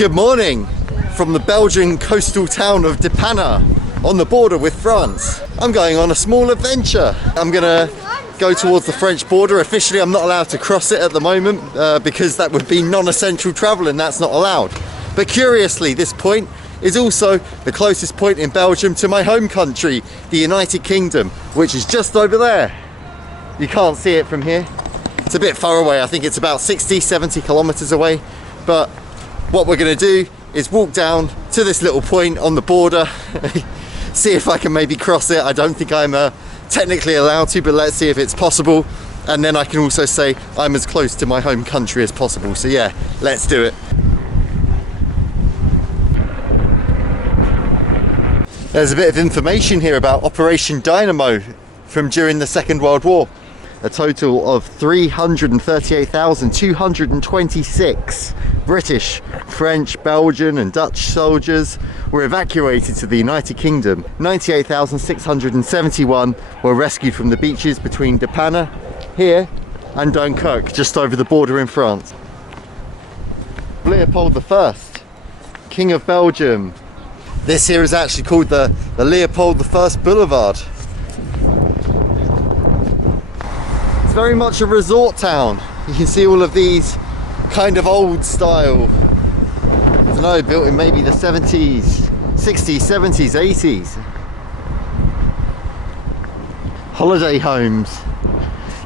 Good morning from the Belgian coastal town of Depana on the border with France. I'm going on a small adventure. I'm gonna go towards the French border. Officially, I'm not allowed to cross it at the moment because that would be non-essential travel and that's not allowed. But curiously, this point is also the closest point in Belgium to my home country, the United Kingdom, which is just over there. You can't see it from here. It's a bit far away. I think it's about 60-70 kilometers away. But what we're going to do is walk down to this little point on the border, see if I can maybe cross it. I don't think I'm technically allowed to, but let's see if it's possible. And then I can also say I'm as close to my home country as possible. So yeah, let's do it. There's a bit of information here about Operation Dynamo from during the Second World War. A total of 338,226 British, French, Belgian and Dutch soldiers were evacuated to the United Kingdom. 98,671 were rescued from the beaches between Depana here and Dunkirk, just over the border in France. Leopold I, King of Belgium. This here is actually called the Leopold I Boulevard. It's very much a resort town. You can see all of these kind of old style, I don't know, built in maybe the 70s, 60s, 70s, 80s. Holiday homes.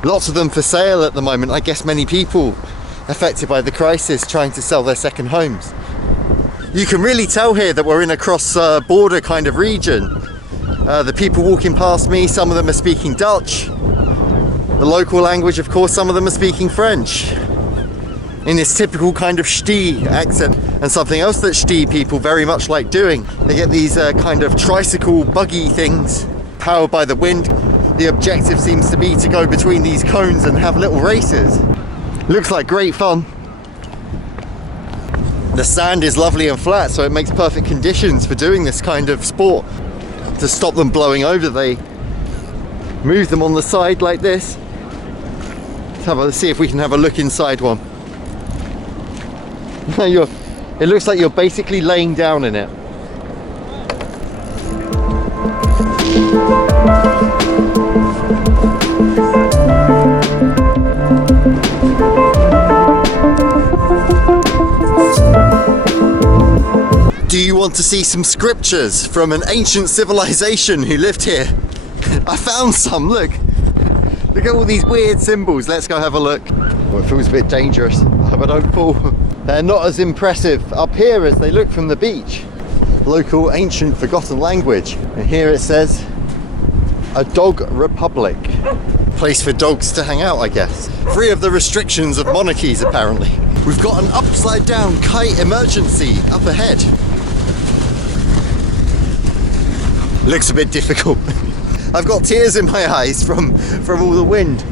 Lots of them for sale at the moment. I guess many people affected by the crisis trying to sell their second homes. You can really tell here that we're in a cross-border kind of region. The people walking past me, some of them are speaking Dutch. The local language, of course, some of them are speaking French in this typical kind of Shti accent. And something else that Shti people very much like doing, they get these kind of tricycle buggy things powered by the wind. The objective seems to be to go between these cones and have little races. Looks like great fun. The sand is lovely and flat, so it makes perfect conditions for doing this kind of sport. To stop them blowing over, they move them on the side like this. Let's see if we can have a look inside one. It looks like you're basically laying down in it. Do you want to see some scriptures from an ancient civilization who lived here? I found some, look. Look at all these weird symbols. Let's go have a look. Oh, it feels a bit dangerous. I hope I don't fall. They're not as impressive up here as they look from the beach. Local ancient forgotten language. And here it says, a dog republic. Place for dogs to hang out, I guess. Free of the restrictions of monarchies, apparently. We've got an upside down kite emergency up ahead. Looks a bit difficult. I've got tears in my eyes from all the wind.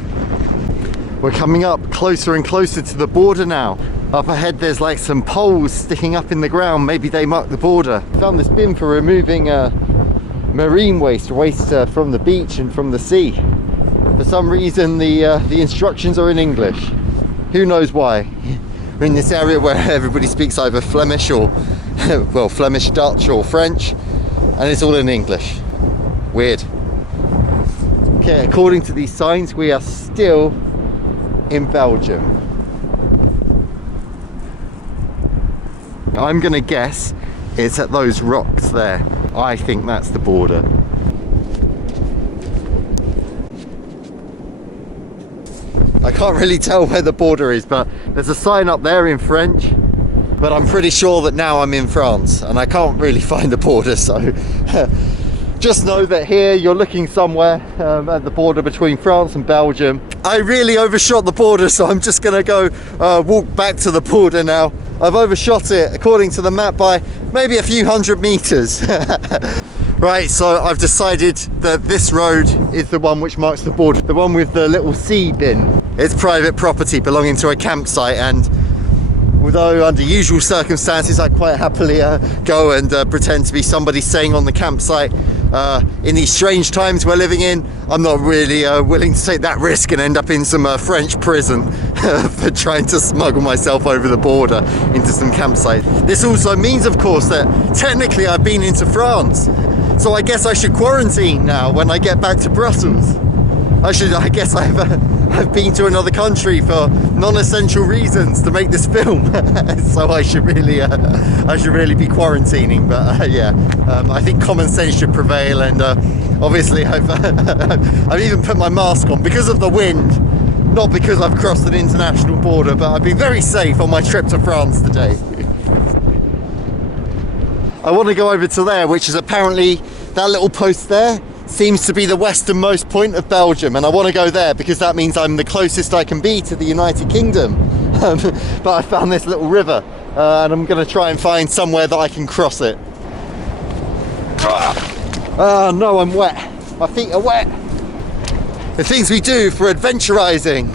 We're coming up closer and closer to the border now. Up ahead there's like some poles sticking up in the ground. Maybe they mark the border. Found this bin for removing marine waste from the beach and from the sea. For some reason the instructions are in English. Who knows why? We're in this area where everybody speaks either Flemish or, well, Flemish, Dutch or French, and it's all in English. Weird. Okay, according to these signs, we are still in Belgium. I'm gonna guess it's at those rocks there. I think that's the border. I can't really tell where the border is, but there's a sign up there in French. But I'm pretty sure that now I'm in France and I can't really find the border, so just know that here you're looking somewhere at the border between France and Belgium. I really overshot the border, so I'm just gonna go walk back to the border now. I've overshot it, according to the map, by maybe a few hundred meters. Right, so I've decided that this road is the one which marks the border, the one with the little sea bin. It's private property belonging to a campsite, and although under usual circumstances I'd quite happily go and pretend to be somebody staying on the campsite, in these strange times we're living in, I'm not really willing to take that risk and end up in some French prison for trying to smuggle myself over the border into some campsite. This also means, of course, that technically I've been into France, so I guess I should quarantine now when I get back to Brussels. I guess I've been to another country for non-essential reasons to make this film, so I should really be quarantining. But I think common sense should prevail, and obviously I've even put my mask on because of the wind, not because I've crossed an international border. But I've been very safe on my trip to France today. I want to go over to there, which is apparently that little post there. Seems to be the westernmost point of Belgium, and I want to go there because that means I'm the closest I can be to the United Kingdom. But I found this little river, and I'm going to try and find somewhere that I can cross it. No, I'm wet. My feet are wet. The things we do for adventurizing.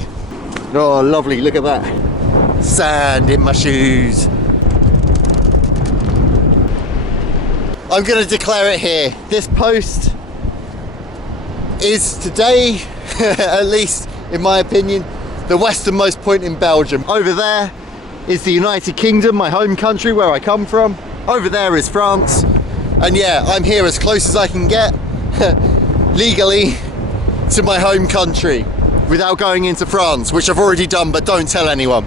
Oh, lovely, look at that. Sand in my shoes. I'm going to declare it here. This post is today, at least in my opinion, the westernmost point in Belgium. Over there is the United Kingdom, my home country where I come from. Over there is France. And yeah, I'm here as close as I can get legally to my home country without going into France, which I've already done, but don't tell anyone.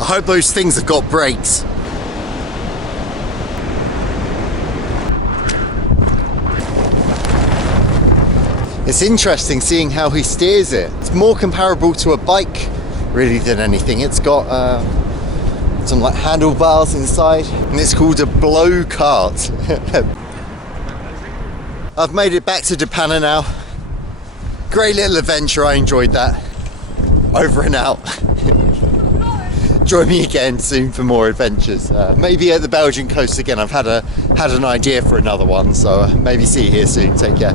I hope those things have got brakes. It's interesting seeing how he steers it. It's more comparable to a bike really than anything. It's got some like handlebars inside, and it's called a blow cart. I've made it back to Depana now. Great little adventure, I enjoyed that. Over and out. Join me again soon for more adventures. Maybe at the Belgian coast again. I've had an idea for another one, so maybe see you here soon. Take care.